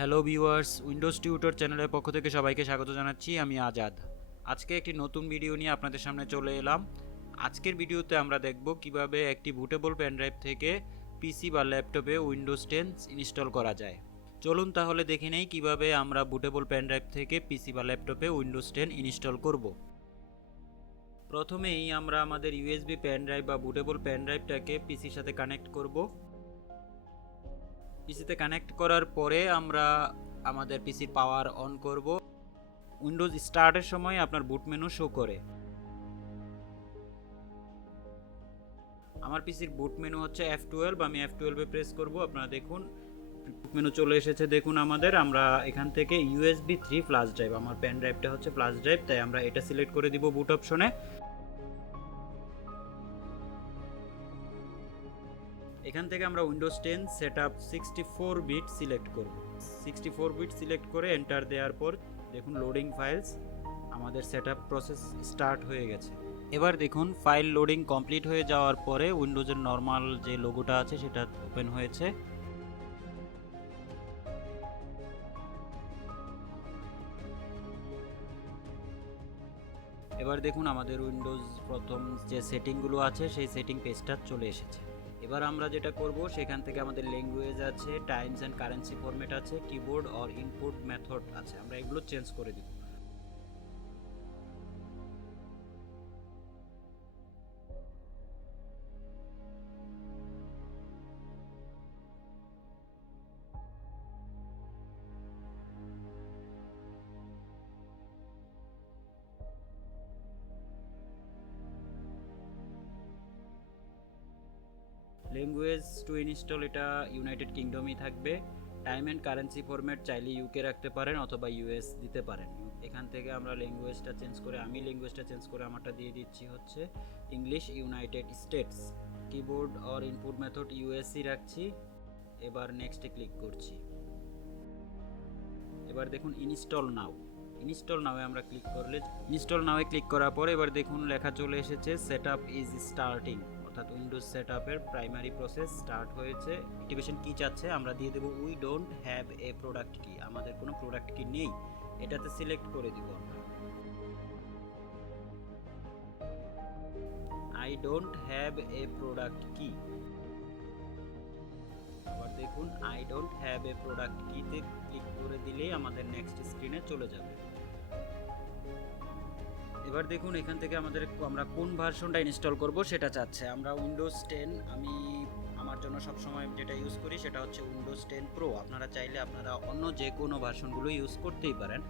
Hello viewers, Windows tutor চ্যানেলের পক্ষ থেকে সবাইকে স্বাগত জানাচ্ছি। আমি আজাদ। আজকে একটি নতুন ভিডিও নিয়ে আপনাদের সামনে চলে এলাম। আজকের ভিডিওতে আমরা দেখব কিভাবে একটি বুটেবল পেনড্রাইভ থেকে পিসি বা ল্যাপটপে উইন্ডোজ 10 ইনস্টল করা যায়। চলুন তাহলে দেখে নেই কিভাবে আমরা বুটেবল পেনড্রাইভ থেকে পিসি বা ল্যাপটপে উইন্ডোজ 10 ইনস্টল করব। প্রথমেই আমরা আমাদের ইউএসবি পেনড্রাইভ বা বুটেবল পেনড্রাইভটাকে পিসির সাথে কানেক্ট করব। পিসিতে কানেক্ট করার পরে আমরা আমাদের পিসির পাওয়ার অন করব। উইন্ডোজ স্টার্টের সময় আপনার বুট মেনু শো করে। আমার পিসির বুট মেনু হচ্ছে F12, আমি F12 এ প্রেস করব। আপনারা দেখুন বুট মেনু চলে এসেছে। দেখুন আমরা এখান থেকে USB 3 ফ্ল্যাশ ড্রাইভ, আমার পেন ড্রাইভটা হচ্ছে ফ্ল্যাশ ড্রাইভ, তাই আমরা এটা সিলেক্ট করে দিব বুট অপশনে। এখান থেকে আমরা উইন্ডোজ 10 সেটআপ 64 বিট সিলেক্ট করব। 64 বিট সিলেক্ট করে এন্টার দেওয়ার পর দেখুন লোডিং ফাইলস, আমাদের সেটআপ প্রসেস স্টার্ট হয়ে গেছে। এবার দেখুন ফাইল লোডিং কমপ্লিট হয়ে যাওয়ার পরে উইন্ডোজের নর্মাল যে লোগোটা আছে সেটা ওপেন হয়েছে। এবার দেখুন আমাদের উইন্ডোজ প্রথম যে সেটিংগুলো আছে সেই সেটিং পেজটা চলে এসেছে। এবার আমরা যেটা করব, সেখান থেকে আমাদের ল্যাঙ্গুয়েজ আছে, টাইমস অ্যান্ড কারেন্সি ফরম্যাট আছে, কিবোর্ড অর ইনপুট মেথড আছে, আমরা এগুলো চেঞ্জ করে দিব। ল্যাঙ্গুয়েজ টু ইনস্টল এটা ইউনাইটেড কিংডমই থাকবে। টাইম অ্যান্ড কারেন্সি ফরম্যাট চাইলে ইউকে রাখতে পারেন অথবা ইউএস দিতে পারেন। এখান থেকে আমরা ল্যাঙ্গুয়েজটা চেঞ্জ করে, আমি ল্যাঙ্গুয়েজটা চেঞ্জ করে আমারটা দিয়ে দিচ্ছি হচ্ছে English United states. Keyboard or input method USC রাখছি। এবার নেক্সটে ক্লিক করছি। এবার দেখুন ইনস্টল নাও, ইনস্টল নাওয়ে আমরা ক্লিক করলে, ইনস্টল নাওয়ে ক্লিক করার পর এবার দেখুন লেখা চলে এসেছে সেটআপ ইজ স্টার্টিং, অর্থাৎ উইন্ডোজ সেটআপের প্রাইমারি প্রসেস স্টার্ট হয়েছে। অ্যাক্টিভেশন কি চাচ্ছে, আমরা দিয়ে দেব we don't have a product key, আমাদের কোনো প্রোডাক্ট কি নেই, এটাতে সিলেক্ট করে দিব আমরা। I don't have a product key. আবার দেখুন I don't have a product কিতে ক্লিক করে দিলেই আমাদের নেক্সট স্ক্রিনে চলে যাবে। এবার দেখুন এখান থেকে আমরা কোন ভার্সনটা ইনস্টল করব সেটা চাচ্ছে। আমরা উইন্ডোজ 10, আমি আমার জন্য সবসময় যেটা ইউজ করি সেটা হচ্ছে উইন্ডোজ 10 প্রো। আপনারা চাইলে আপনারা অন্য যে কোনো ভার্সনগুলো ইউজ করতেই পারেন,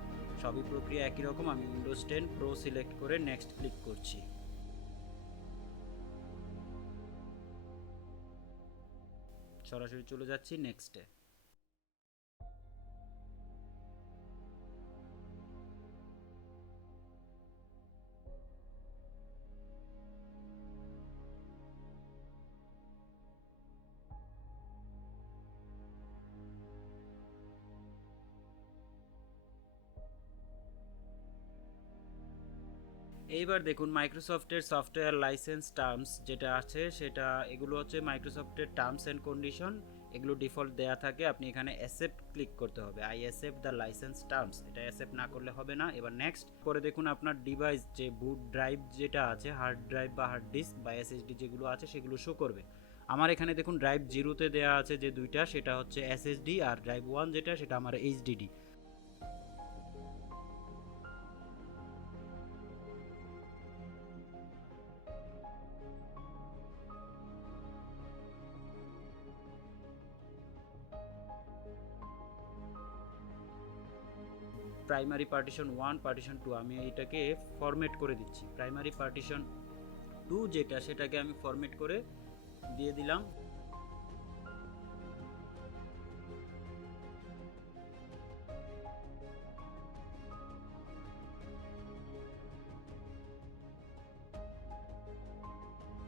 সবই প্রক্রিয়া একই রকম। আমি উইন্ডোজ 10 প্রো সিলেক্ট করে নেক্সট ক্লিক করছি। সরাসরি চলে যাচ্ছি নেক্সটে। এইবার দেখুন মাইক্রোসফটের সফটওয়্যার লাইসেন্স টার্মস যেটা আছে সেটা, এগুলো হচ্ছে মাইক্রোসফটের টার্মস অ্যান্ড কন্ডিশন, এগুলো ডিফল্ট দেয়া থাকে। আপনি এখানে অ্যাকসেপ্ট ক্লিক করতে হবে, I accept the licence terms, এটা অ্যাকসেপ্ট না করলে হবে না। এবার নেক্সট করে দেখুন আপনার ডিভাইস যে বুট ড্রাইভ যেটা আছে, হার্ড ড্রাইভ বা হার্ড ডিস্ক বা এসএসডি যেগুলো আছে সেগুলো শো করবে। আমার এখানে দেখুন ড্রাইভ জিরোতে দেওয়া আছে যে দুইটা, সেটা হচ্ছে এসএসডি, আর ড্রাইভ 1 যেটা সেটা আমার এইচডিডি। প্রাইমারি পার্টিশন 1, পার্টিশন 2 আমি এটাকে ফরম্যাট করে দিচ্ছি। প্রাইমারি পার্টিশন 2 যেটা সেটাকে আমি ফরম্যাট করে দিয়ে দিলাম।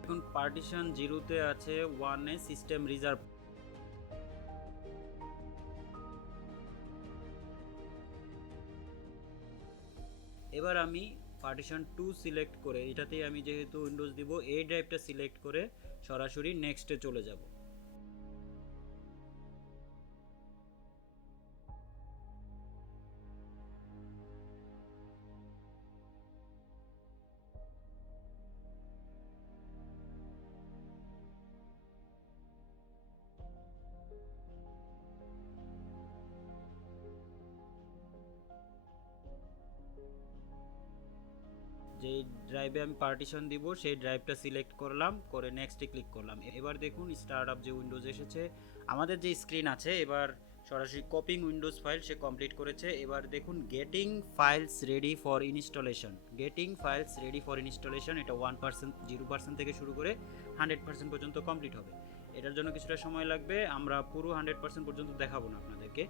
এখন পার্টিশন 0তে আছে 1 এ সিস্টেম রিজার্ভ। এবার আমি পার্টিশন 2 সিলেক্ট করে, এটাতেই আমি যেহেতু উইন্ডোজ দিব, এই ড্রাইভটা সিলেক্ট করে সরাসরি নেক্সটে চলে যাব। যে ড্রাইভে আমি পার্টিশন দিব সেই ড্রাইভটা সিলেক্ট করলাম, করে নেক্সটে ক্লিক করলাম। এবার দেখুন স্টার্ট আপ যে উইন্ডোজ এসেছে, আমাদের যে স্ক্রিন আছে এবার সরাসরি কপিং উইন্ডোজ ফাইল সে কমপ্লিট করেছে। এবার দেখুন getting files ready for installation, getting files ready for installation, এটা 1% 0% থেকে শুরু করে 100% পর্যন্ত কমপ্লিট হবে। এটার জন্য কিছুটা সময় লাগবে, আমরা পুরো 100% পর্যন্ত দেখাবো না আপনাদেরকে।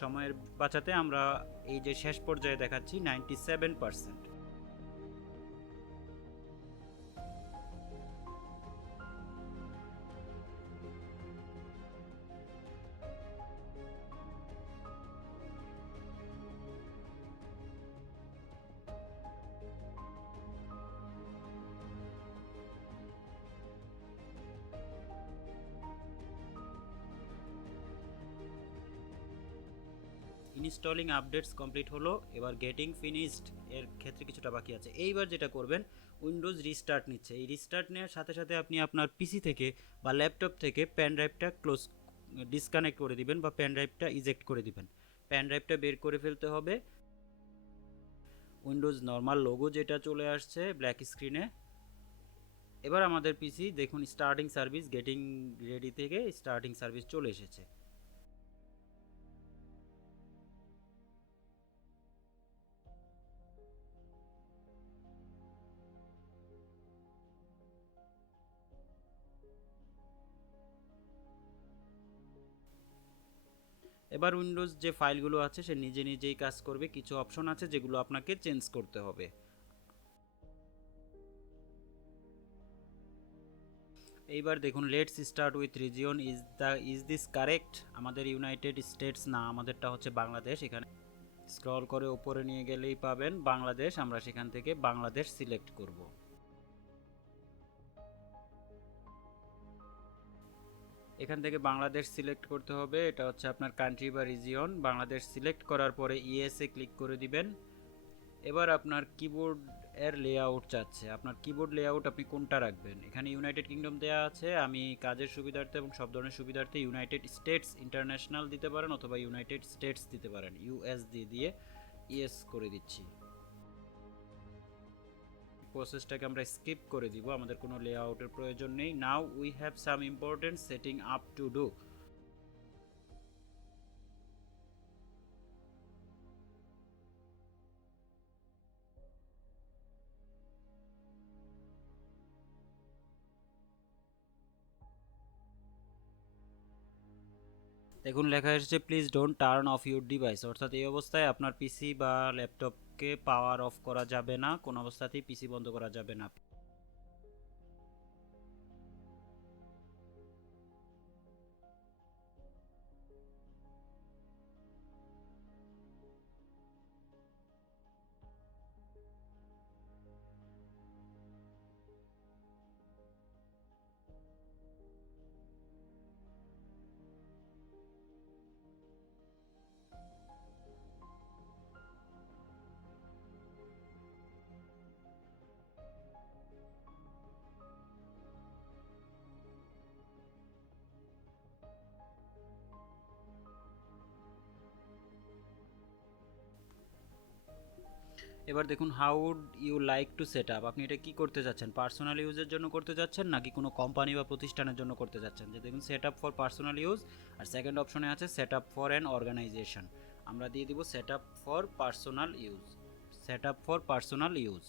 সময়ের বাঁচাতে আমরা এই যে শেষ পর্যায়ে দেখাচ্ছি 97%। ইনস্টলিং আপডেটস কমপ্লিট হলো, এবার গেটিং ফিনিশড এর ক্ষেত্রে কিছুটা বাকি আছে। এইবার যেটা করবেন, উইন্ডোজ রিস্টার্ট নিচ্ছে, এই রিস্টার্ট নেওয়ার সাথে সাথে আপনি আপনার পিসি থেকে বা ল্যাপটপ থেকে পেন ড্রাইভটা ডিসকানেক্ট করে দিবেন বা পেন ড্রাইভটা ইজেক্ট করে দিবেন। পেন ড্রাইভটা বের করে ফেলতে হবে। উইন্ডোজ নর্মাল লোগো যেটা চলে আসছে ব্ল্যাক স্ক্রিনে। এবার আমাদের পিসি দেখুন স্টার্টিং সার্ভিস গেটিং রেডি থেকে স্টার্টিং সার্ভিস চলে এসেছে। এবার উইন্ডোজ যে ফাইলগুলো আছে সে নিজে নিজেই কাজ করবে, কিছু অপশন আছে যেগুলো আপনাকে চেঞ্জ করতে হবে। এইবার দেখুন let's start with region, is this correct, আমাদের ইউনাইটেড স্টেটস না, আমাদেরটা হচ্ছে বাংলাদেশ। এখানে স্ক্রল করে উপরে নিয়ে গেলেই পাবেন বাংলাদেশ, আমরা সেখান থেকে বাংলাদেশ সিলেক্ট করব। এখান থেকে বাংলাদেশ সিলেক্ট করতে হবে, এটা হচ্ছে আপনার কান্ট্রি বা রিজিয়ন। বাংলাদেশ সিলেক্ট করার পরে ইএসএ ক্লিক করে দিবেন। এবার আপনার কিবোর্ড এর লেআউট চাচ্ছে, আপনার কিবোর্ড লেআউট আপনি কোনটা রাখবেন। এখানে ইউনাইটেড কিংডম দেওয়া আছে, আমি কাজের সুবিধার্থে এবং সব ধরনের সুবিধার্থে ইউনাইটেড স্টেটস ইন্টারন্যাশনাল দিতে পারেন অথবা ইউনাইটেড স্টেটস দিতে পারেন, ইউএস দিয়ে ইয়েস করে দিচ্ছি। প্রসেসটাকে আমরা স্কিপ করে দিব, আমাদের কোনো লেআউটের প্রয়োজন নেই। Now we have some important setting up to do. দেখুন লেখা এসেছে please don't turn off your device, অর্থাৎ এই অবস্থায় আপনার পিসি বা ল্যাপটপকে পাওয়ার অফ করা যাবে না, কোনো অবস্থাতেই পিসি বন্ধ করা যাবে না। এবার দেখুন how would you like to set up, আপনি এটা কি করতে যাচ্ছেন, পার্সোনাল ইউজের জন্য করতে যাচ্ছেন নাকি কোনো কোম্পানি বা প্রতিষ্ঠানের জন্য করতে যাচ্ছেন। যে দেখুন set up for personal use, আর সেকেন্ড অপশনে আছে set up for an organization, আমরা দিয়ে দিব set up for personal use, set up for personal use.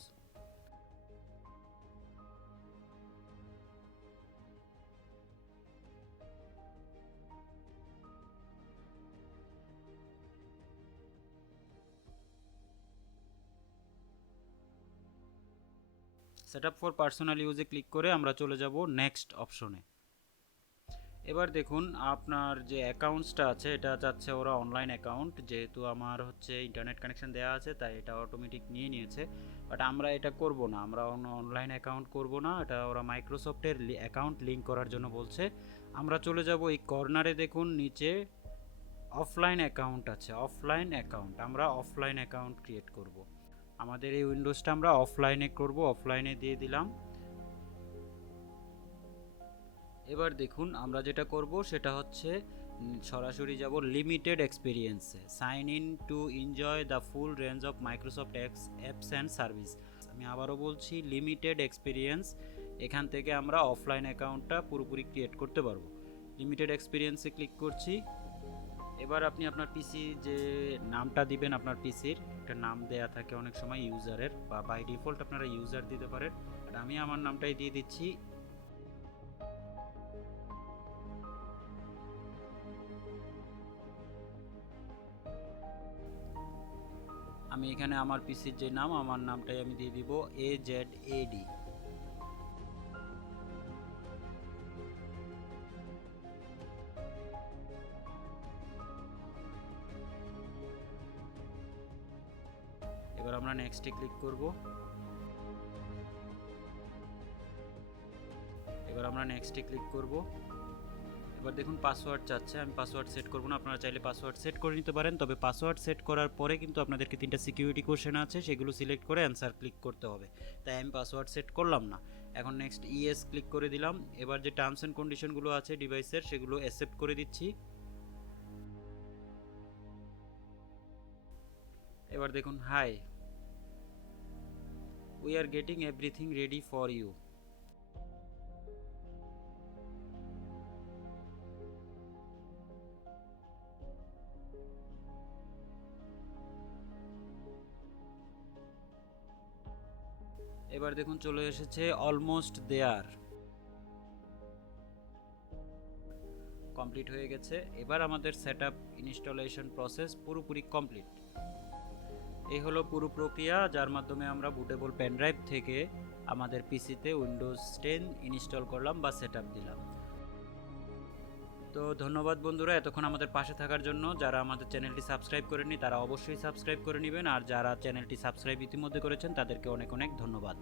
Set up for personal ইউজে ক্লিক করে আমরা চলে যাব নেক্সট অপশনে। এবার দেখুন আপনার যে অ্যাকাউন্টসটা আছে এটা চাচ্ছে ওরা অনলাইন অ্যাকাউন্ট, যেহেতু আমার হচ্ছে ইন্টারনেট কানেকশন দেওয়া আছে তাই এটা অটোমেটিক নিয়ে নিয়েছে, বাট আমরা এটা করব না, আমরা অনলাইন অ্যাকাউন্ট করব না, এটা ওরা মাইক্রোসফটের অ্যাকাউন্ট লিঙ্ক করার জন্য বলছে। আমরা চলে যাব এই কর্নারে, দেখুন নিচে অফলাইন অ্যাকাউন্ট আছে, অফলাইন অ্যাকাউন্ট, আমরা অফলাইন অ্যাকাউন্ট ক্রিয়েট করব। আমাদের এই উইন্ডোজটা আমরা অফলাইনে করব, অফলাইনে দিয়ে দিলাম। এবার দেখুন আমরা যেটা করব সেটা হচ্ছে সরাসরি যাব লিমিটেড এক্সপিরিয়েন্সে, sign in to enjoy the full range of Microsoft apps and service. আমি আবারও বলছি লিমিটেড এক্সপিরিয়েন্স, এখান থেকে আমরা অফলাইন অ্যাকাউন্টটা পুরোপুরি ক্রিয়েট করতে পারবো। লিমিটেড এক্সপিরিয়েন্সে ক্লিক করছি। এবার আপনি আপনার পিসি যে নামটা দিবেন, আপনার পিসির একটা নাম দেয়া থাকে অনেক সময় ইউজারের, বা বাই ডিফল্ট আপনারা ইউজার দিতে পারেন, আর আমি আমার নামটাই দিয়ে দিচ্ছি। আমি এখানে আমার পিসির যে নাম, আমার নামটাই আমি দিয়ে দিব AZAD। এবার আমরা নেক্সটে ক্লিক করব। এবার দেখুন পাসওয়ার্ড চাচ্ছে, আমি পাসওয়ার্ড সেট করব না, আপনারা চাইলে পাসওয়ার্ড সেট করে নিতে পারেন, তবে পাসওয়ার্ড সেট করার পরে কিন্তু আপনাদেরকে 3টা সিকিউরিটি কোশ্চেন আছে, সেগুলো সিলেক্ট করে অ্যান্সার ক্লিক করতে হবে, তাই আমি পাসওয়ার্ড সেট করলাম না। এখন নেক্সট ইয়েস ক্লিক করে দিলাম। এবার যে টার্মস অ্যান্ড কন্ডিশনগুলো আছে ডিভাইসের, সেগুলো অ্যাকসেপ্ট করে দিচ্ছি। এবার দেখুন hi, we are getting everything ready for you. এবার দেখুন চলে এসেছে অলমোস্ট দেয়ার, কমপ্লিট হয়ে গেছে। এবার আমাদের সেটআপ ইনস্টলেশন প্রসেস পুরোপুরি কমপ্লিট। এই হলো পুরো প্রক্রিয়া, যার মাধ্যমে আমরা বুটেবল পেনড্রাইভ থেকে আমাদের পিসিতে উইন্ডোজ 10 ইনস্টল করলাম বা সেটআপ দিলাম। তো ধন্যবাদ বন্ধুরা এতক্ষণ আমাদের পাশে থাকার জন্য। যারা আমাদের চ্যানেলটি সাবস্ক্রাইব করেননি তারা অবশ্যই সাবস্ক্রাইব করে নেবেন, আর যারা চ্যানেলটি সাবস্ক্রাইব ইতিমধ্যে করেছেন তাদেরকে অনেক অনেক ধন্যবাদ।